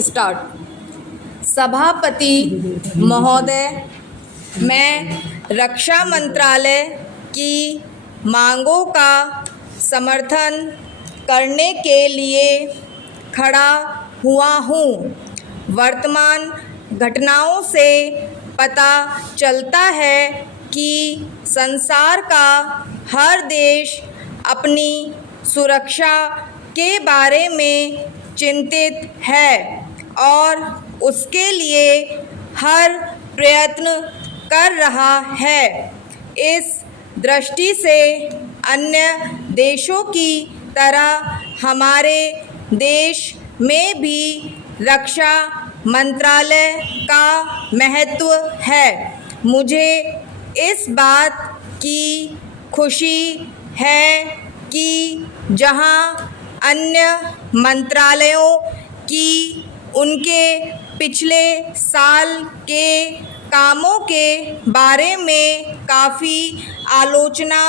Start. सभापति महोदय, मैं रक्षा मंत्रालय की मांगों का समर्थन करने के लिए खड़ा हुआ हूँ। वर्तमान घटनाओं से पता चलता है कि संसार का हर देश अपनी सुरक्षा के बारे में चिंतित है और उसके लिए हर प्रयत्न कर रहा है। इस दृष्टि से अन्य देशों की तरह हमारे देश में भी रक्षा मंत्रालय का महत्व है। मुझे इस बात की खुशी है कि जहां अन्य मंत्रालयों की उनके पिछले साल के कामों के बारे में काफ़ी आलोचना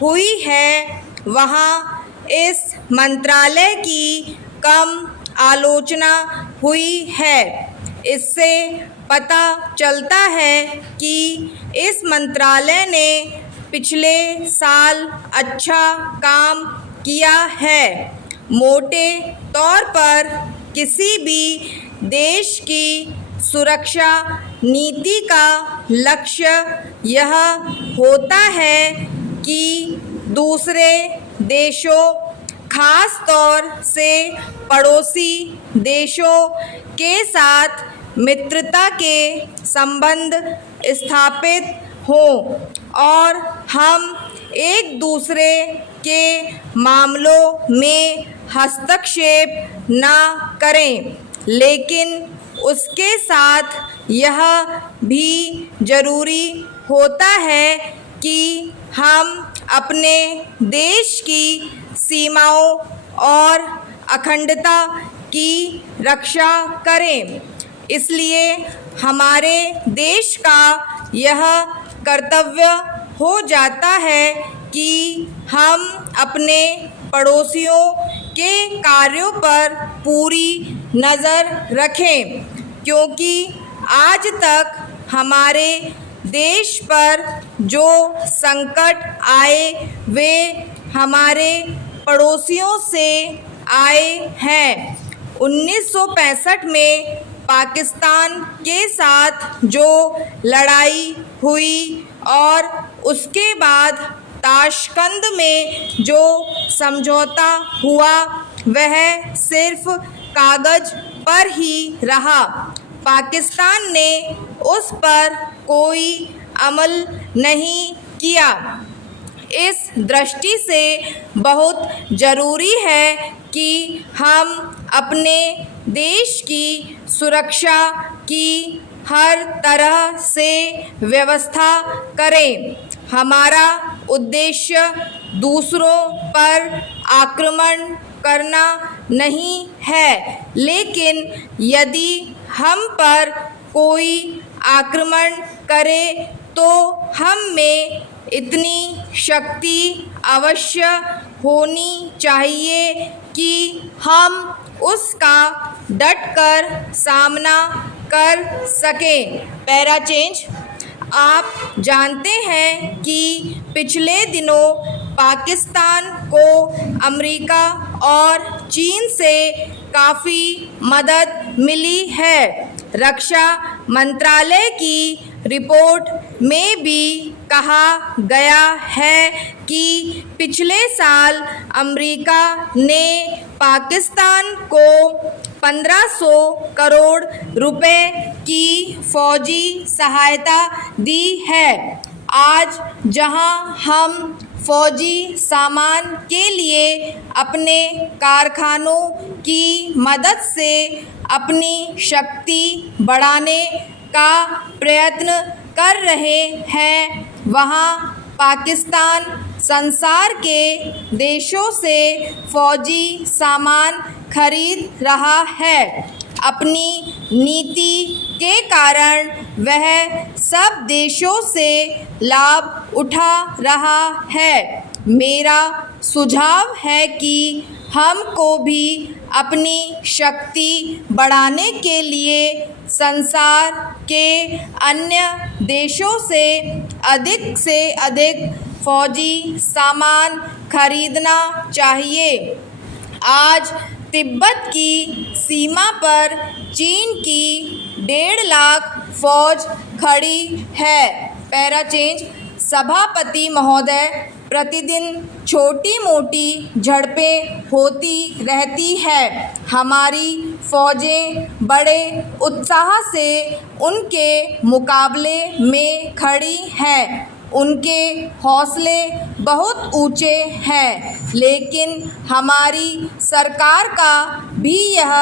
हुई है, वहाँ इस मंत्रालय की कम आलोचना हुई है। इससे पता चलता है कि इस मंत्रालय ने पिछले साल अच्छा काम किया है। मोटे तौर पर किसी भी देश की सुरक्षा नीति का लक्ष्य यह होता है कि दूसरे देशों, खास तौर से पड़ोसी देशों के साथ मित्रता के संबंध स्थापित हों और हम एक दूसरे के मामलों में हस्तक्षेप न करें। लेकिन उसके साथ यह भी ज़रूरी होता है कि हम अपने देश की सीमाओं और अखंडता की रक्षा करें। इसलिए हमारे देश का यह कर्तव्य हो जाता है कि हम अपने पड़ोसियों के कार्यों पर पूरी नज़र रखें, क्योंकि आज तक हमारे देश पर जो संकट आए वे हमारे पड़ोसियों से आए हैं। 1965 में पाकिस्तान के साथ जो लड़ाई हुई और उसके बाद ताशकंद में जो समझौता हुआ वह सिर्फ कागज़ पर ही रहा। पाकिस्तान ने उस पर कोई अमल नहीं किया। इस दृष्टि से बहुत ज़रूरी है कि हम अपने देश की सुरक्षा की हर तरह से व्यवस्था करें। हमारा उद्देश्य दूसरों पर आक्रमण करना नहीं है, लेकिन यदि हम पर कोई आक्रमण करे तो हम में इतनी शक्ति अवश्य होनी चाहिए कि हम उसका डटकर सामना कर सकें। Para change. आप जानते हैं कि पिछले दिनों पाकिस्तान को अमेरिका और चीन से काफ़ी मदद मिली है। रक्षा मंत्रालय की रिपोर्ट में भी कहा गया है कि पिछले साल अमेरिका ने पाकिस्तान को 1500 करोड़ रुपए की फौजी सहायता दी है। आज जहां हम फौजी सामान के लिए अपने कारखानों की मदद से अपनी शक्ति बढ़ाने का प्रयत्न कर रहे हैं, वहां पाकिस्तान संसार के देशों से फौजी सामान खरीद रहा है। अपनी नीति के कारण वह सब देशों से लाभ उठा रहा है। मेरा सुझाव है कि हमको भी अपनी शक्ति बढ़ाने के लिए संसार के अन्य देशों से अधिक फौजी सामान खरीदना चाहिए। आज तिब्बत की सीमा पर चीन की 1.5 लाख फौज खड़ी है। Para change. सभापति महोदय, प्रतिदिन छोटी मोटी झड़पें होती रहती है। हमारी फौजें बड़े उत्साह से उनके मुकाबले में खड़ी हैं। उनके हौसले बहुत ऊंचे हैं, लेकिन हमारी सरकार का भी यह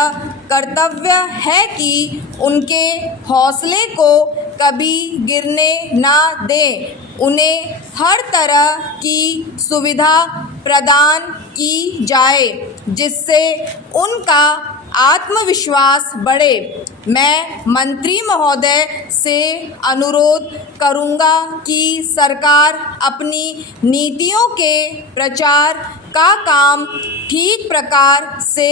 कर्तव्य है कि उनके हौसले को कभी गिरने ना दें। उन्हें हर तरह की सुविधा प्रदान की जाए जिससे उनका आत्मविश्वास बढ़े। मैं मंत्री महोदय से अनुरोध करूंगा कि सरकार अपनी नीतियों के प्रचार का काम ठीक प्रकार से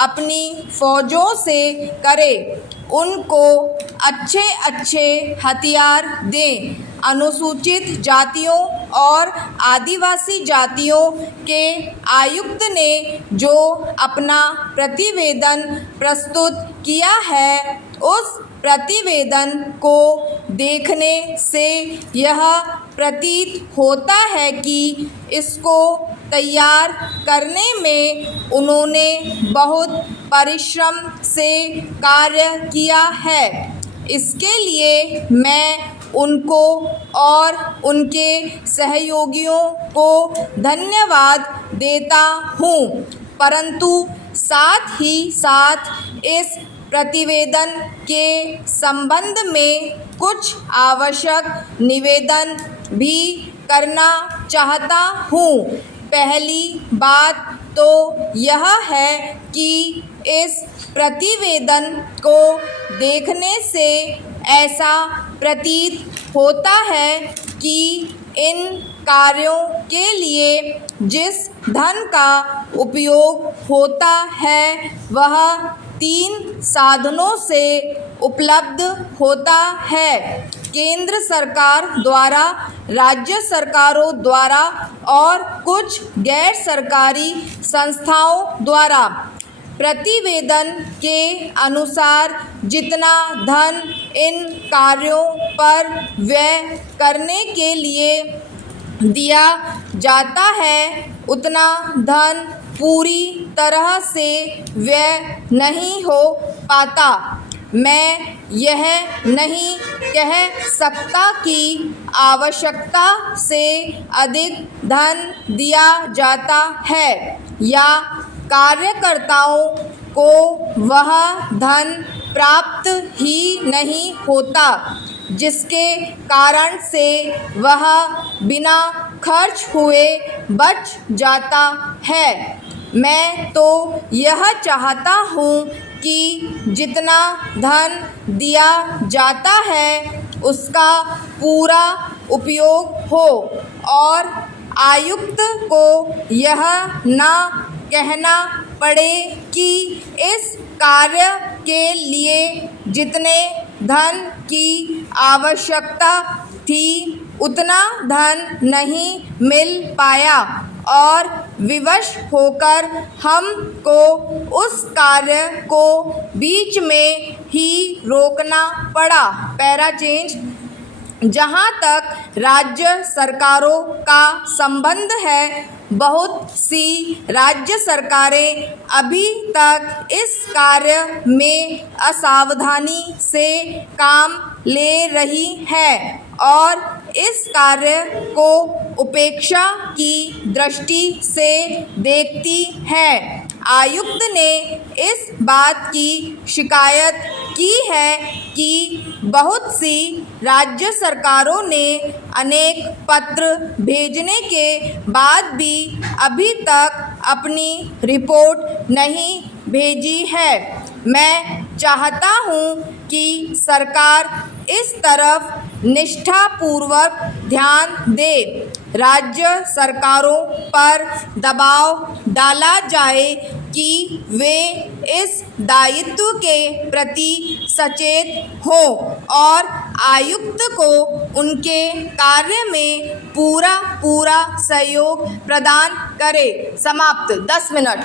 अपनी फौजों से करे। उनको अच्छे हथियार दें। अनुसूचित जातियों और आदिवासी जातियों के आयुक्त ने जो अपना प्रतिवेदन प्रस्तुत किया है, उस प्रतिवेदन को देखने से यह प्रतीत होता है कि इसको तैयार करने में उन्होंने बहुत परिश्रम से कार्य किया है। इसके लिए मैं उनको और उनके सहयोगियों को धन्यवाद देता हूँ, परंतु साथ ही साथ इस प्रतिवेदन के संबंध में कुछ आवश्यक निवेदन भी करना चाहता हूँ। पहली बात तो यह है कि इस प्रतिवेदन को देखने से ऐसा प्रतीत होता है कि इन कार्यों के लिए जिस धन का उपयोग होता है वह 3 साधनों से उपलब्ध होता है। केंद्र सरकार द्वारा, राज्य सरकारों द्वारा और कुछ गैर सरकारी संस्थाओं द्वारा। प्रतिवेदन के अनुसार जितना धन इन कार्यों पर व्यय करने के लिए दिया जाता है, उतना धन पूरी तरह से व्यय नहीं हो पाता। मैं यह नहीं कह सकता कि आवश्यकता से अधिक धन दिया जाता है या कार्यकर्ताओं को वह धन प्राप्त ही नहीं होता, जिसके कारण से वह बिना खर्च हुए बच जाता है। मैं तो यह चाहता हूँ कि जितना धन दिया जाता है उसका पूरा उपयोग हो और आयुक्त को यह ना कहना पड़े कि इस कार्य के लिए जितने धन की आवश्यकता थी उतना धन नहीं मिल पाया और विवश होकर हमको उस कार्य को बीच में ही रोकना पड़ा। Para change. जहाँ तक राज्य सरकारों का संबंध है, बहुत सी राज्य सरकारें अभी तक इस कार्य में असावधानी से काम ले रही हैं और इस कार्य को उपेक्षा की दृष्टि से देखती हैं। आयुक्त ने इस बात की शिकायत की है कि बहुत सी राज्य सरकारों ने अनेक पत्र भेजने के बाद भी अभी तक अपनी रिपोर्ट नहीं भेजी है। मैं चाहता हूँ कि सरकार इस तरफ निष्ठापूर्वक ध्यान दे, राज्य सरकारों पर दबाव डाला जाए कि वे इस दायित्व के प्रति सचेत हों और आयुक्त को उनके कार्य में पूरा सहयोग प्रदान करें। समाप्त। 10 मिनट।